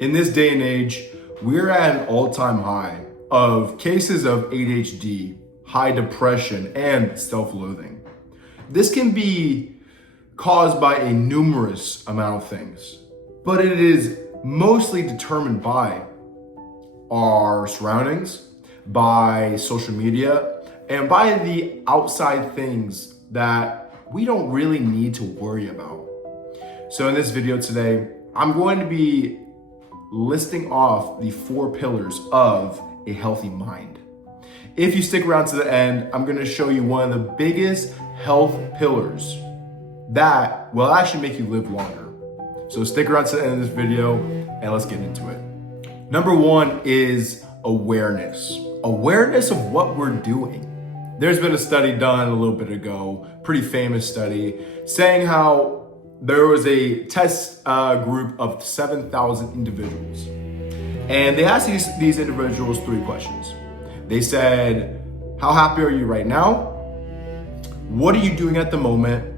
In this day and age, we're at an all-time high of cases of ADHD, high depression, and self-loathing. This can be caused by a numerous amount of things, but it is mostly determined by our surroundings, by social media, and by the outside things that we don't really need to worry about. So in this video today, I'm going to be listing off the 4 pillars of a healthy mind. If you stick around to the end, I'm going to show you one of the biggest health pillars that will actually make you live longer. So stick around to the end of this video and let's get into it. Number 1 is awareness. Awareness of what we're doing. There's been a study done a little bit ago, pretty famous study, saying how there was a test group of 7,000 individuals. And they asked these individuals 3 questions. They said, how happy are you right now? What are you doing at the moment?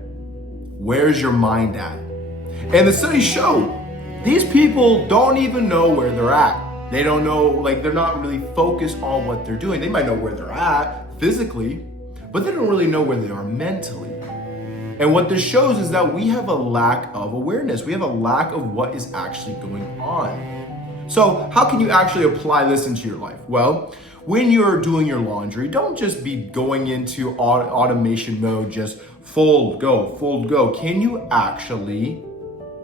Where's your mind at? And the study showed these people don't even know where they're at. They don't know, they're not really focused on what they're doing. They might know where they're at physically, but they don't really know where they are mentally. And what this shows is that we have a lack of awareness. We have a lack of what is actually going on. So how can you actually apply this into your life? Well, when you're doing your laundry, don't just be going into automation mode, just fold, go. Can you actually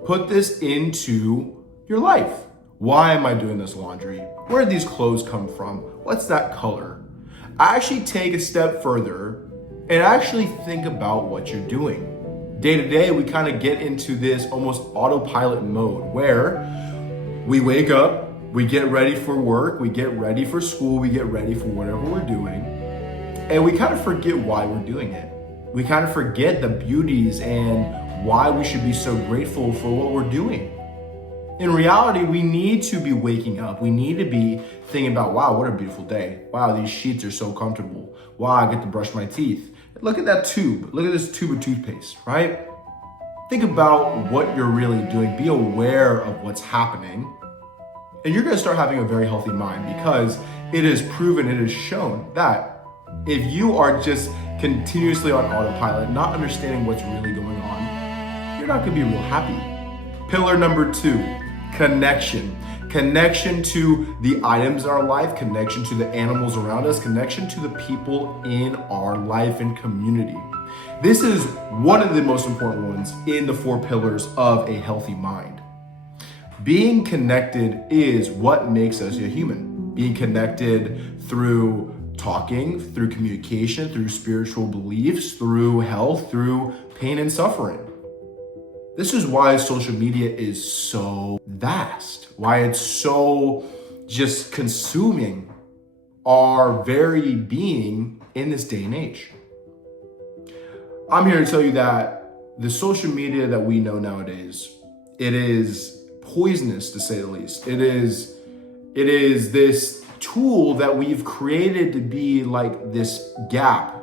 put this into your life? Why am I doing this laundry? Where did these clothes come from? What's that color? Actually take a step further and actually think about what you're doing. Day to day, we kind of get into this almost autopilot mode where we wake up, we get ready for work, we get ready for school, we get ready for whatever we're doing, and we kind of forget why we're doing it. We kind of forget the beauties and why we should be so grateful for what we're doing. In reality, we need to be waking up. We need to be thinking about, wow, what a beautiful day. Wow, these sheets are so comfortable. Wow, I get to brush my teeth. Look at that tube. Look at this tube of toothpaste, right? Think about what you're really doing. Be aware of what's happening. And you're gonna start having a very healthy mind because it is proven, it is shown that if you are just continuously on autopilot, not understanding what's really going on, you're not gonna be real happy. Pillar number 2, connection. Connection to the items in our life, connection to the animals around us, connection to the people in our life and community. This is one of the most important ones in the 4 pillars of a healthy mind. Being connected is what makes us a human. Being connected through talking, through communication, through spiritual beliefs, through health, through pain and suffering. This is why social media is so vast, why it's so just consuming our very being in this day and age. I'm here to tell you that the social media that we know nowadays, it is poisonous to say the least. It is this tool that we've created to be like this gap,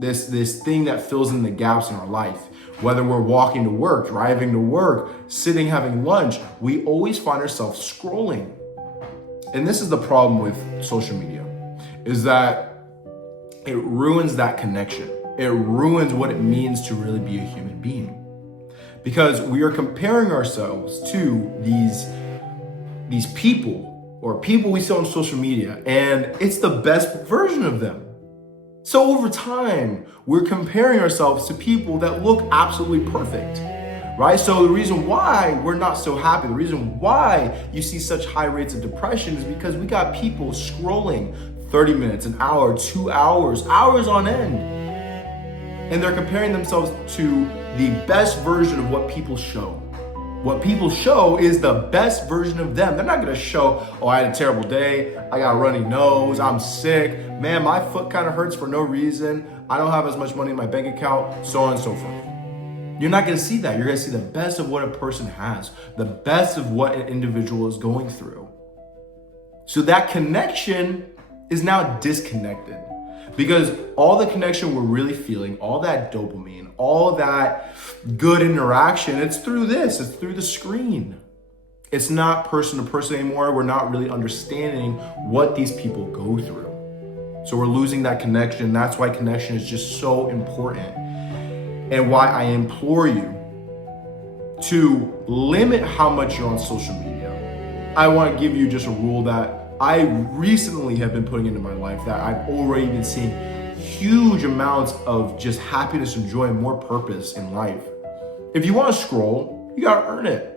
this thing that fills in the gaps in our life. Whether we're walking to work, driving to work, sitting, having lunch, we always find ourselves scrolling. And this is the problem with social media, is that it ruins that connection. It ruins what it means to really be a human being. Because we are comparing ourselves to these people or people we see on social media, and it's the best version of them. So over time, we're comparing ourselves to people that look absolutely perfect, right? So the reason why we're not so happy, the reason why you see such high rates of depression is because we got people scrolling 30 minutes, an hour, 2 hours, hours on end. And they're comparing themselves to the best version of what people show. What people show is the best version of them. They're not gonna show, oh, I had a terrible day, I got a runny nose, I'm sick, man, my foot kind of hurts for no reason, I don't have as much money in my bank account, so on and so forth. You're not gonna see that. You're gonna see the best of what a person has, the best of what an individual is going through. So that connection is now disconnected. Because all the connection we're really feeling, all that dopamine, all that good interaction, it's through this, it's through the screen. It's not person to person anymore. We're not really understanding what these people go through. So we're losing that connection. That's why connection is just so important. And why I implore you to limit how much you're on social media. I want to give you just a rule that I recently have been putting into my life that I've already been seeing huge amounts of just happiness and joy and more purpose in life. If you want to scroll, you got to earn it.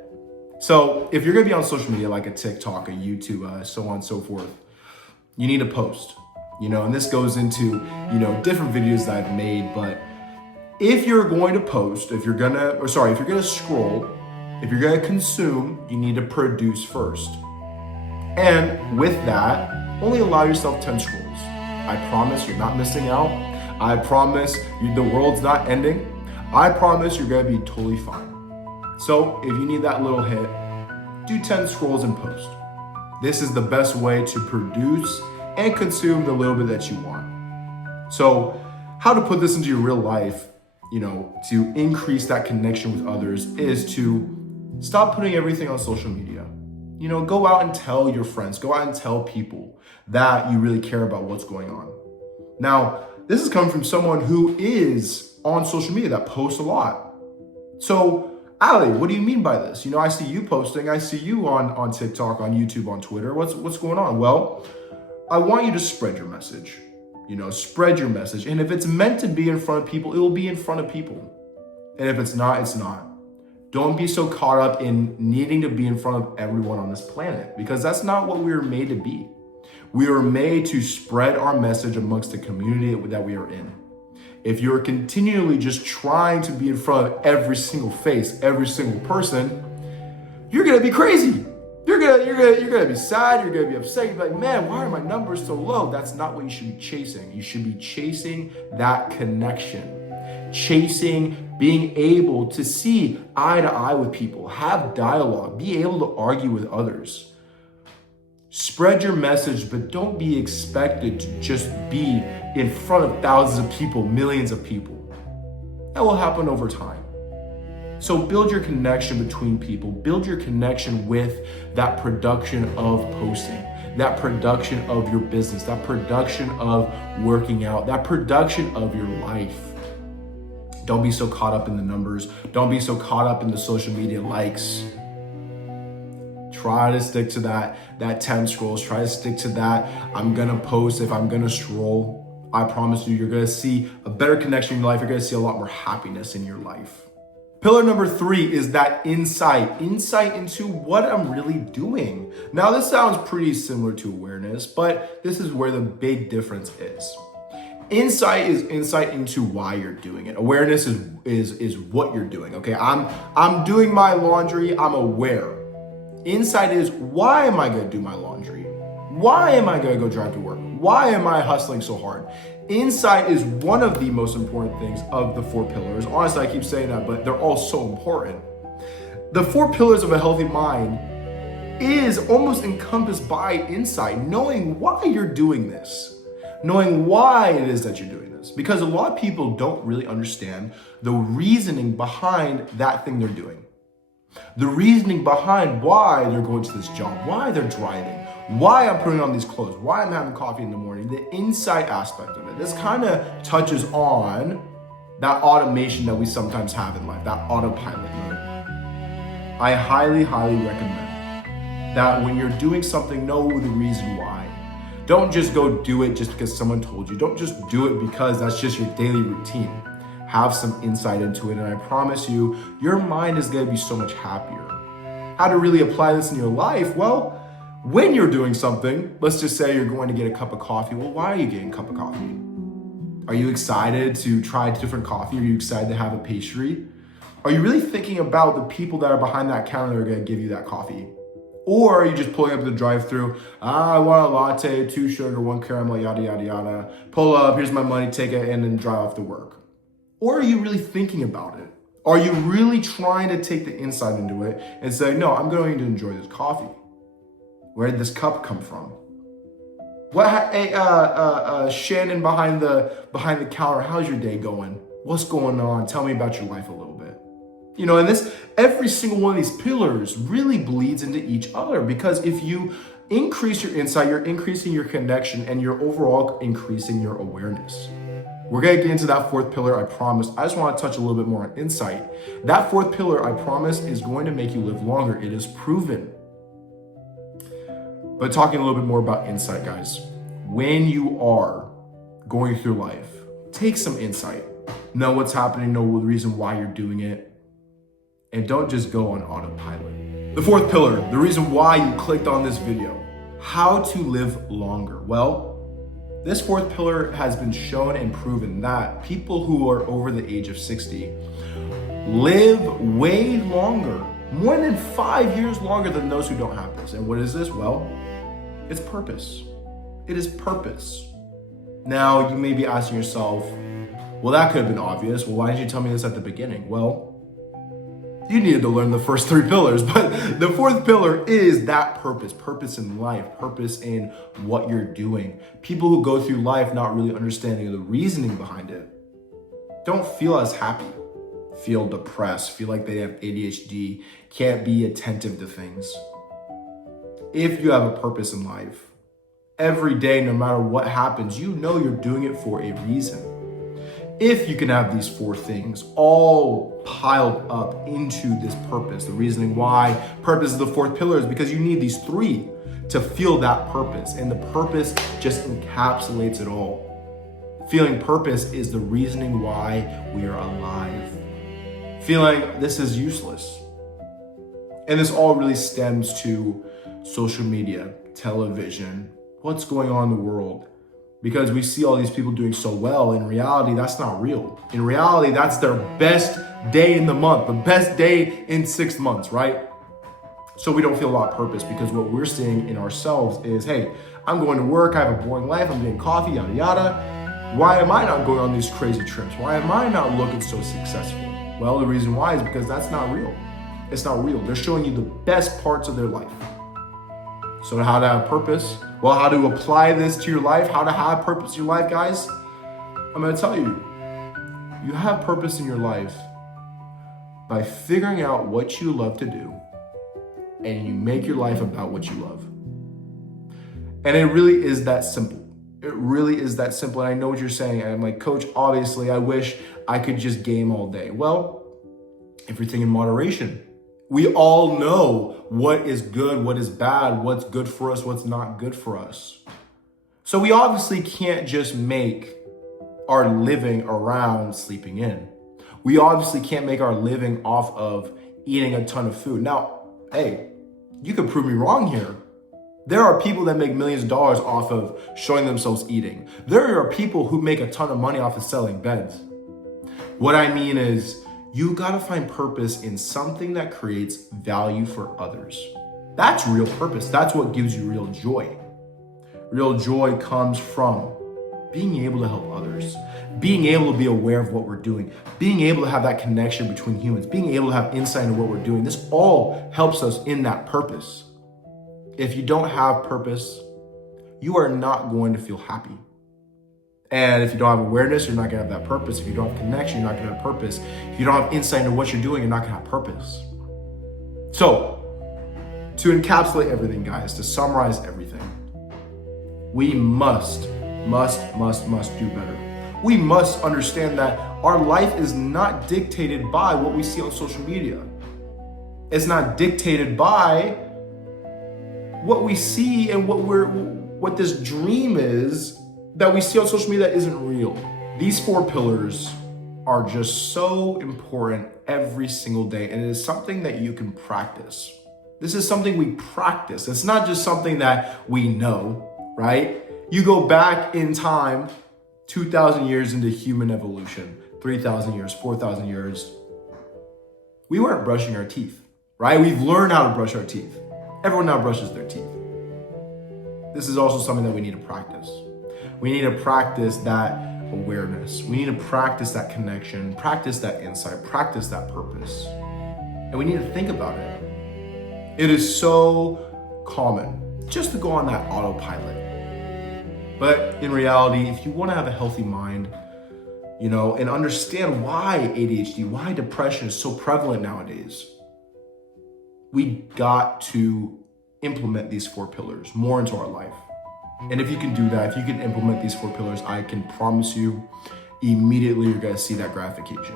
So if you're going to be on social media like a TikTok, a YouTube, so on and so forth, you need to post, and this goes into, different videos that I've made. But if you're going to post, if you're going to scroll, if you're going to consume, you need to produce first. And with that, only allow yourself 10 scrolls. I promise you're not missing out. I promise the world's not ending. I promise you're going to be totally fine. So if you need that little hit, do 10 scrolls and post. This is the best way to produce and consume the little bit that you want. So how to put this into your real life, to increase that connection with others, is to stop putting everything on social media. Go out and tell your friends, go out and tell people that you really care about what's going on. Now, this is coming from someone who is on social media that posts a lot. So, Ali, what do you mean by this? I see you posting, I see you on TikTok, on YouTube, on Twitter. What's going on? Well, I want you to spread your message. Spread your message. And if it's meant to be in front of people, it will be in front of people. And if it's not, it's not. Don't be so caught up in needing to be in front of everyone on this planet, because that's not what we were made to be. We were made to spread our message amongst the community that we are in. If you're continually just trying to be in front of every single face, every single person, you're gonna be crazy. You're gonna be sad, you're gonna be upset, you're like, man, why are my numbers so low? That's not what you should be chasing. You should be chasing that connection. Chasing being able to see eye to eye with people, have dialogue, be able to argue with others. Spread your message, but don't be expected to just be in front of thousands of people, millions of people. That will happen over time. So build your connection between people, build your connection with that production of posting, that production of your business, that production of working out, that production of your life. Don't be so caught up in the numbers. Don't be so caught up in the social media likes. Try to stick to that 10 scrolls. Try to stick to that. I'm gonna post if I'm gonna scroll. I promise you're gonna see a better connection in your life. You're gonna see a lot more happiness in your life. Pillar number 3 is that insight into what I'm really doing. Now, this sounds pretty similar to awareness, but this is where the big difference is. Insight is insight into why you're doing it. Awareness is what you're doing. Okay, I'm doing my laundry. I'm aware. Insight is, why am I going to do my laundry? Why am I going to go drive to work? Why am I hustling so hard? Insight is one of the most important things of the 4 pillars. Honestly, I keep saying that, but they're all so important. The 4 pillars of a healthy mind is almost encompassed by insight, knowing why you're doing this. Knowing why it is that you're doing this. Because a lot of people don't really understand the reasoning behind that thing they're doing. The reasoning behind why they're going to this job, why they're driving, why I'm putting on these clothes, why I'm having coffee in the morning, the insight aspect of it. This kind of touches on that automation that we sometimes have in life, that autopilot mode. I highly, highly recommend that when you're doing something, know the reason why. Don't just go do it just because someone told you. Don't just do it because that's just your daily routine. Have some insight into it, and I promise you, your mind is going to be so much happier. How to really apply this in your life? Well, when you're doing something, let's just say you're going to get a cup of coffee. Well, why are you getting a cup of coffee? Are you excited to try different coffee? Are you excited to have a pastry? Are you really thinking about the people that are behind that counter that are going to give you that coffee? Or are you just pulling up to the drive-thru? I want a latte, 2 sugar, 1 caramel, yada, yada, yada. Pull up, here's my money, take it, and then drive off to work. Or are you really thinking about it? Are you really trying to take the insight into it and say, no, I'm going to enjoy this coffee? Where did this cup come from? Shannon behind the counter, how's your day going? What's going on? Tell me about your life a little bit. And every single one of these pillars really bleeds into each other, because if you increase your insight, you're increasing your connection, and you're overall increasing your awareness. We're gonna get into that fourth pillar, I promise. I just wanna touch a little bit more on insight. That fourth pillar, I promise, is going to make you live longer. It is proven. But talking a little bit more about insight, guys. When you are going through life, take some insight. Know what's happening, know the reason why you're doing it, and don't just go on autopilot. The fourth pillar, the reason why you clicked on this video, how to live longer. Well, this fourth pillar has been shown and proven that people who are over the age of 60 live way longer, more than 5 years longer than those who don't have this. And what is this? Well, it's purpose. It is purpose. Now, you may be asking yourself, well, that could have been obvious. Well, why didn't you tell me this at the beginning? Well, you needed to learn the first three pillars, but the fourth pillar is that purpose in life, purpose in what you're doing. People who go through life not really understanding the reasoning behind it don't feel as happy, feel depressed, feel like they have ADHD, can't be attentive to things. If you have a purpose in life, every day, no matter what happens, you know you're doing it for a reason. If you can have these four things all piled up into this purpose, the reasoning why purpose is the fourth pillar is because you need these three to feel that purpose. And the purpose just encapsulates it all. Feeling purpose is the reasoning why we are alive. Feeling this is useless. And this all really stems to social media, television, what's going on in the world. Because we see all these people doing so well. In reality, that's not real. In reality, that's their best day in the month, the best day in 6 months, right? So we don't feel a lot of purpose, because what we're seeing in ourselves is, hey, I'm going to work, I have a boring life, I'm getting coffee, yada, yada. Why am I not going on these crazy trips? Why am I not looking so successful? Well, the reason why is because that's not real. It's not real. They're showing you the best parts of their life. So how to have purpose? Well, how to apply this to your life, how to have purpose in your life, guys? I'm gonna tell you, you have purpose in your life by figuring out what you love to do, and you make your life about what you love. And it really is that simple. It really is that simple. And I know what you're saying. I'm like, Coach, obviously, I wish I could just game all day. Well, everything in moderation. We all know what is good, what is bad, what's good for us, what's not good for us. So we obviously can't just make our living around sleeping in. We obviously can't make our living off of eating a ton of food. Now, hey, you could prove me wrong here. There are people that make millions of dollars off of showing themselves eating. There are people who make a ton of money off of selling beds. What I mean is, you gotta find purpose in something that creates value for others. That's real purpose. That's what gives you real joy. Real joy comes from being able to help others, being able to be aware of what we're doing, being able to have that connection between humans, being able to have insight into what we're doing. This all helps us in that purpose. If you don't have purpose, you are not going to feel happy. And if you don't have awareness, you're not gonna have that purpose. If you don't have connection, you're not gonna have purpose. If you don't have insight into what you're doing, you're not gonna have purpose. So, to encapsulate everything, guys, to summarize everything, we must do better. We must understand that our life is not dictated by what we see on social media. It's not dictated by what we see and what this dream is that we see on social media that isn't real. These four pillars are just so important every single day, and it is something that you can practice. This is something we practice. It's not just something that we know, right? You go back in time, 2,000 years into human evolution, 3,000 years, 4,000 years, we weren't brushing our teeth, right? We've learned how to brush our teeth. Everyone now brushes their teeth. This is also something that we need to practice. We need to practice that awareness. We need to practice that connection, practice that insight, practice that purpose. And we need to think about it. It is so common just to go on that autopilot. But in reality, if you want to have a healthy mind, and understand why ADHD, why depression is so prevalent nowadays. We got to implement these 4 pillars more into our life. And if you can do that, if you can implement these 4 pillars, I can promise you immediately you're gonna see that gratification.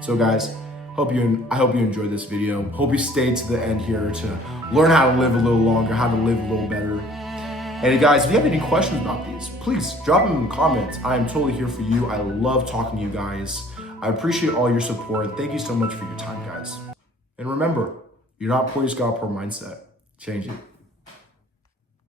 So guys, I hope you enjoyed this video. Hope you stayed to the end here to learn how to live a little longer, how to live a little better. And guys, if you have any questions about these, please drop them in the comments. I am totally here for you. I love talking to you guys. I appreciate all your support. Thank you so much for your time, guys. And remember, you're not poor, you just got a poor mindset. Change it.